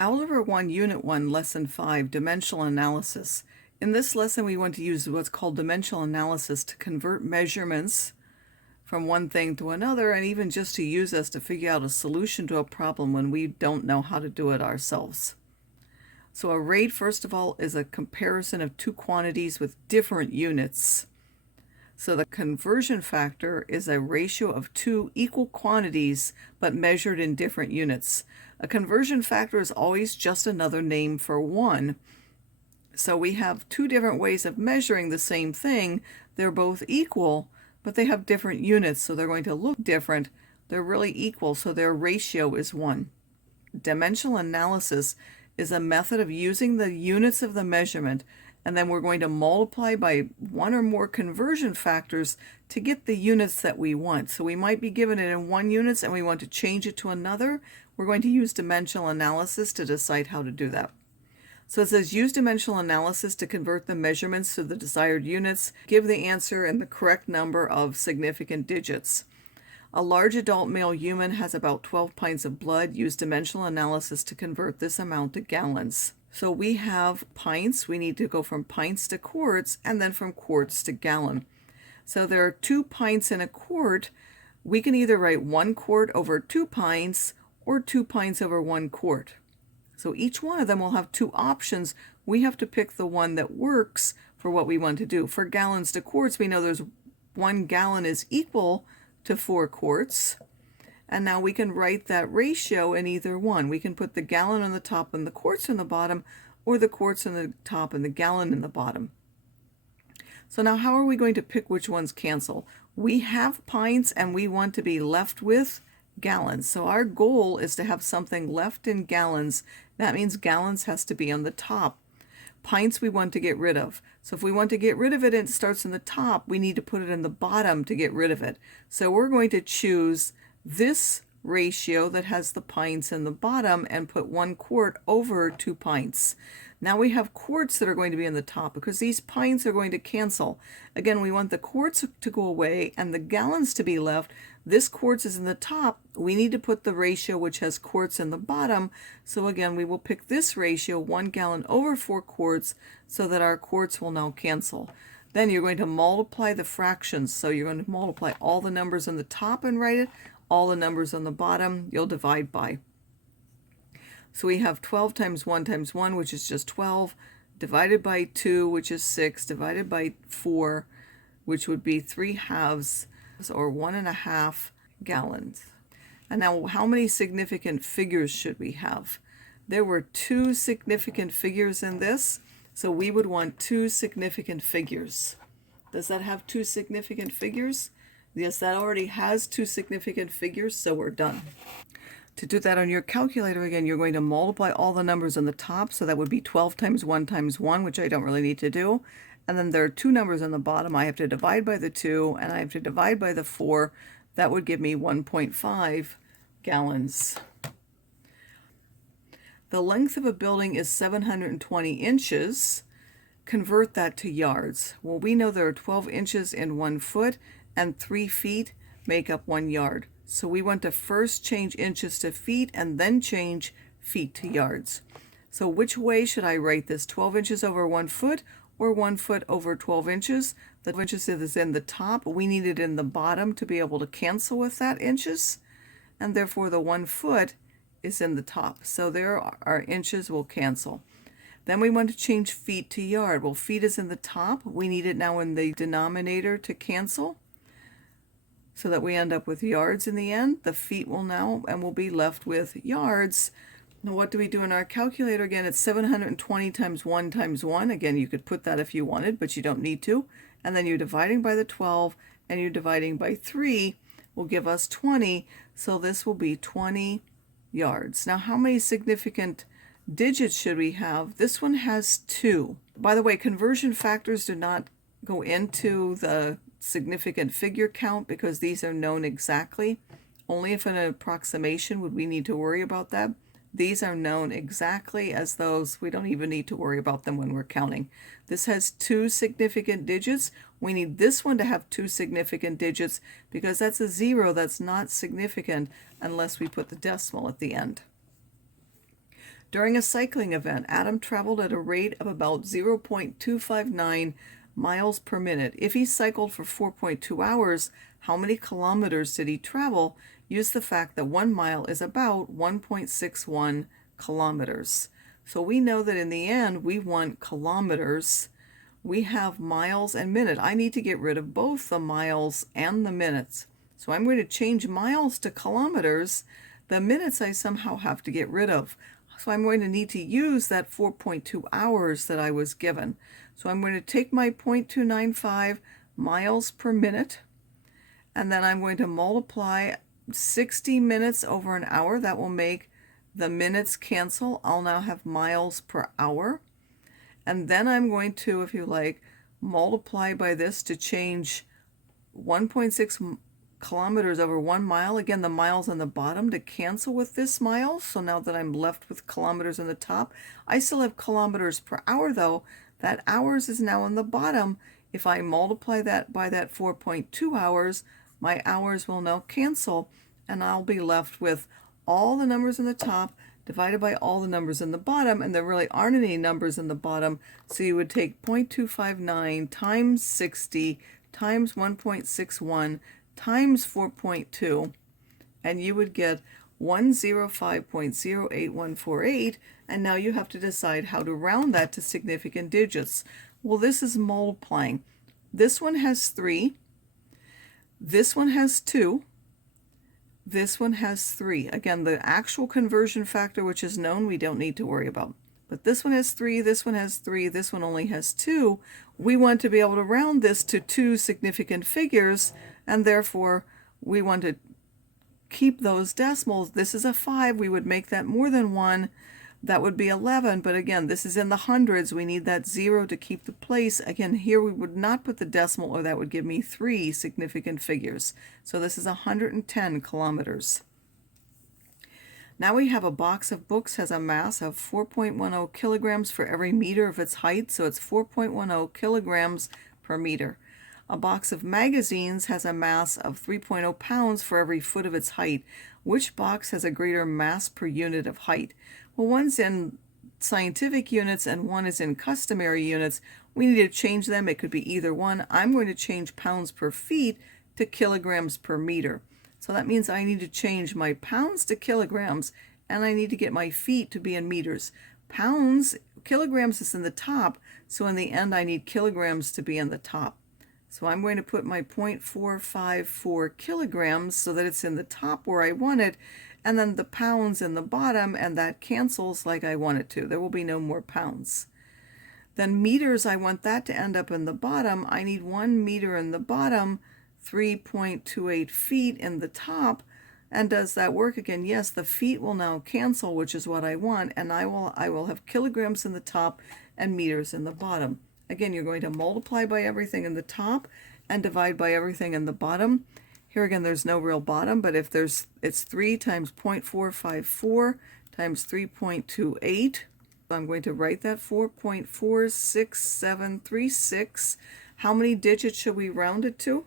Algebra 1, Unit 1, Lesson 5, Dimensional Analysis. In this lesson, we want to use what's called dimensional analysis to convert measurements from one thing to another, and even just to use this to figure out a solution to a problem when we don't know how to do it ourselves. So a rate, first of all, is a comparison of two quantities with different units. So the conversion factor is a ratio of two equal quantities but measured in different units. A conversion factor is always just another name for one. So we have two different ways of measuring the same thing. They're both equal, but they have different units, so they're going to look different. They're really equal, so their ratio is 1. Dimensional analysis is a method of using the units of the measurement, and then we're going to multiply by one or more conversion factors to get the units that we want. So we might be given it in 1 units and we want to change it to another. We're going to use dimensional analysis to decide how to do that. So it says use dimensional analysis to convert the measurements to the desired units. Give the answer in the correct number of significant digits. A large adult male human has about 12 pints of blood. Use dimensional analysis to convert this amount to gallons. So we have pints. We need to go from pints to quarts and then from quarts to gallon. So there are 2 pints in a quart. We can either write 1 quart over 2 pints or 2 pints over 1 quart. So each one of them will have 2 options. We have to pick the one that works for what we want to do. For gallons to quarts, we know there's 1 gallon is equal to 4 quarts. And now we can write that ratio in either one. We can put the gallon on the top and the quarts on the bottom, or the quarts on the top and the gallon in the bottom. So now how are we going to pick which ones cancel? We have pints and we want to be left with gallons. So our goal is to have something left in gallons. That means gallons has to be on the top. Pints we want to get rid of. So if we want to get rid of it and it starts in the top, we need to put it in the bottom to get rid of it. So we're going to choose this ratio that has the pints in the bottom and put 1 quart over 2 pints. Now we have quarts that are going to be in the top because these pints are going to cancel. Again, we want the quarts to go away and the gallons to be left. This quarts is in the top. We need to put the ratio which has quarts in the bottom. So again, we will pick this ratio, 1 gallon over 4 quarts, so that our quarts will now cancel. Then you're going to multiply the fractions. So you're going to multiply all the numbers on the top and write it. All the numbers on the bottom, you'll divide by. So we have 12 times 1, which is just 12, divided by 2, which is 6, divided by 4, which would be 3 halves, or 1.5 gallons. And now, how many significant figures should we have? There were 2 significant figures in this, so we would want 2 significant figures. Does that have 2 significant figures? Yes, that already has 2 significant figures, so we're done. To do that on your calculator, again, you're going to multiply all the numbers on the top, so that would be 12 times 1, which I don't really need to do. And then there are 2 numbers on the bottom. I have to divide by the 2, and I have to divide by the 4. That would give me 1.5 gallons. The length of a building is 720 inches. Convert that to yards. Well, we know there are 12 inches in 1 foot, and 3 feet make up 1 yard. So we want to first change inches to feet and then change feet to yards. So which way should I write this? 12 inches over 1 foot or 1 foot over 12 inches? The 12 inches is in the top. We need it in the bottom to be able to cancel with that inches. And therefore the 1 foot is in the top. So there our inches will cancel. Then we want to change feet to yard. Well, feet is in the top. We need it now in the denominator to cancel, so that we end up with yards in the end. The feet will now, and we'll be left with yards. Now what do we do in our calculator? Again, it's 720 times 1. Again, you could put that if you wanted, but you don't need to. And then you're dividing by the 12, and you're dividing by 3 will give us 20. So this will be 20 yards. Now, how many significant digits should we have? This one has 2. By the way, conversion factors do not go into the significant figure count because these are known exactly. Only if an approximation would we need to worry about that. These are known exactly as those. We don't even need to worry about them when we're counting. This has 2 significant digits. We need this one to have 2 significant digits because that's a 0 that's not significant unless we put the decimal at the end. During a cycling event, Adam traveled at a rate of about 0.259 miles per minute. If he cycled for 4.2 hours, how many kilometers did he travel? Use the fact that 1 mile is about 1.61 kilometers. So we know that in the end we want kilometers. We have miles and minute. I need to get rid of both the miles and the minutes. So I'm going to change miles to kilometers. The minutes I somehow have to get rid of. So I'm going to need to use that 4.2 hours that I was given. So I'm going to take my 0.295 miles per minute, and then I'm going to multiply 60 minutes over an hour. That will make the minutes cancel. I'll now have miles per hour. And then I'm going to, if you like, multiply by this to change 1.6 kilometers over 1 mile. Again, the miles on the bottom to cancel with this mile. So now that I'm left with kilometers on the top, I still have kilometers per hour though. That hours is now on the bottom. If I multiply that by that 4.2 hours, my hours will now cancel, and I'll be left with all the numbers on the top divided by all the numbers in the bottom, and there really aren't any numbers in the bottom. So you would take 0.259 times 60 times 1.61 times 4.2, and you would get 105.08148, and now you have to decide how to round that to significant digits. Well, this is multiplying. This one has 3, this one has 2, this one has 3. Again, the actual conversion factor, which is known, we don't need to worry about. But this one has 3, this one has 3, this one only has 2. We want to be able to round this to 2 significant figures, and therefore we want to keep those decimals. This is a 5. We would make that more than 1. That would be 11. But again, this is in the hundreds. We need that 0 to keep the place. Again, here we would not put the decimal, or that would give me 3 significant figures. So this is 110 kilometers. Now we have a box of books has a mass of 4.10 kilograms for every meter of its height. So it's 4.10 kilograms per meter. A box of magazines has a mass of 3.0 pounds for every foot of its height. Which box has a greater mass per unit of height? Well, one's in scientific units and one is in customary units. We need to change them. It could be either one. I'm going to change pounds per feet to kilograms per meter. So that means I need to change my pounds to kilograms, and I need to get my feet to be in meters. Pounds, kilograms is in the top, so in the end I need kilograms to be in the top. So I'm going to put my 0.454 kilograms so that it's in the top where I want it, and then the pounds in the bottom, and that cancels like I want it to. There will be no more pounds. Then meters, I want that to end up in the bottom. I need 1 meter in the bottom, 3.28 feet in the top. And does that work again? Yes, the feet will now cancel, which is what I want, and I will have kilograms in the top and meters in the bottom. Again, you're going to multiply by everything in the top and divide by everything in the bottom. Here again, there's no real bottom, but if it's 3 times 0.454 times 3.28. I'm going to write that 4.46736. How many digits should we round it to?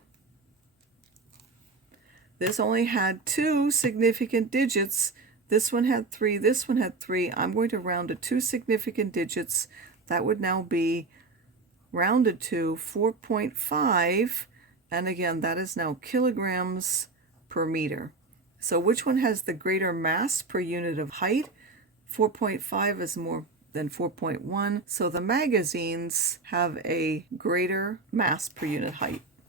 This only had 2 significant digits. This one had 3, this one had 3. I'm going to round to 2 significant digits. That would now be rounded to 4.5, and again that is now kilograms per meter. So which one has the greater mass per unit of height? 4.5 is more than 4.1, so the magazines have a greater mass per unit height.